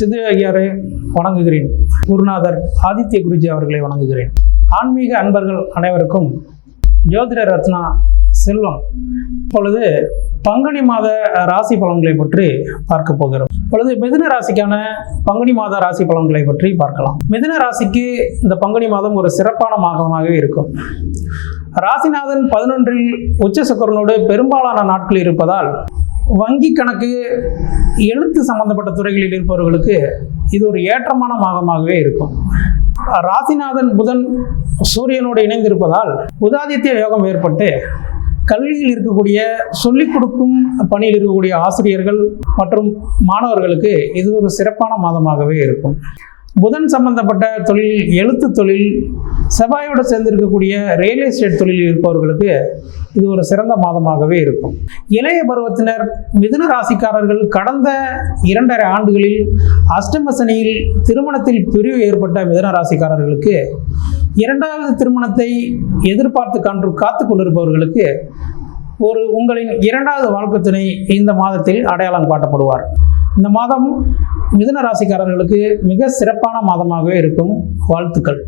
சிது ஐயரை வணங்குகிறேன். குருநாதர் ஆதித்ய குருஜி அவர்களை வணங்குகிறேன். ஆன்மீக அன்பர்கள் அனைவருக்கும் ஜோதிட ரத்னா செல்வம். இப்பொழுது பங்குனி மாத ராசி பலன்களை பற்றி பார்க்க போகிறோம். இப்பொழுது மிதுன ராசிக்கான பங்குனி மாத ராசி பலன்களை பற்றி பார்க்கலாம். மிதுன ராசிக்கு இந்த பங்குனி மாதம் ஒரு சிறப்பான மாதமாகவே இருக்கும். ராசிநாதன் 11 உச்ச சுக்கிரனோடு பெரும்பாலான நாட்கள் இருப்பதால் வங்கி கணக்கு, எழுத்து சம்பந்தப்பட்ட துறைகளில் இருப்பவர்களுக்கு இது ஒரு ஏற்றமான மாதமாகவே இருக்கும். ராசிநாதன் புதன் சூரியனோடு இணைந்திருப்பதால் புதாதித்ய யோகம் ஏற்பட்டு கல்வியில் இருக்கக்கூடிய சொல்லிக் கொடுக்கும் பணியில் இருக்கக்கூடிய ஆசிரியர்கள் மற்றும் மாணவர்களுக்கு இது ஒரு சிறப்பான மாதமாகவே இருக்கும். புதன் சம்பந்தப்பட்ட தொழில், எழுத்து தொழில், செவ்வாயோடு சேர்ந்து இருக்கக்கூடிய ரியல் எஸ்டேட் தொழிலில் இருப்பவர்களுக்கு இது ஒரு சிறந்த மாதமாகவே இருக்கும். இளைய பருவத்தினர் மிதுன ராசிக்காரர்கள் கடந்த 2.5 ஆண்டுகளில் அஷ்டம சனியில் திருமணத்தில் பிரிவு ஏற்பட்ட மிதுன ராசிக்காரர்களுக்கு 2வது திருமணத்தை எதிர்பார்த்து காத்து கொண்டிருப்பவர்களுக்கு உங்களின் 2வது வாழ்க்கை துணை இந்த மாதத்தில் அடையாளம் காட்டப்படுவார். இந்த மாதம் மிதுன ராசிக்காரர்களுக்கு மிக சிறப்பான மாதமாகவே இருக்கும். வாழ்த்துக்கள்.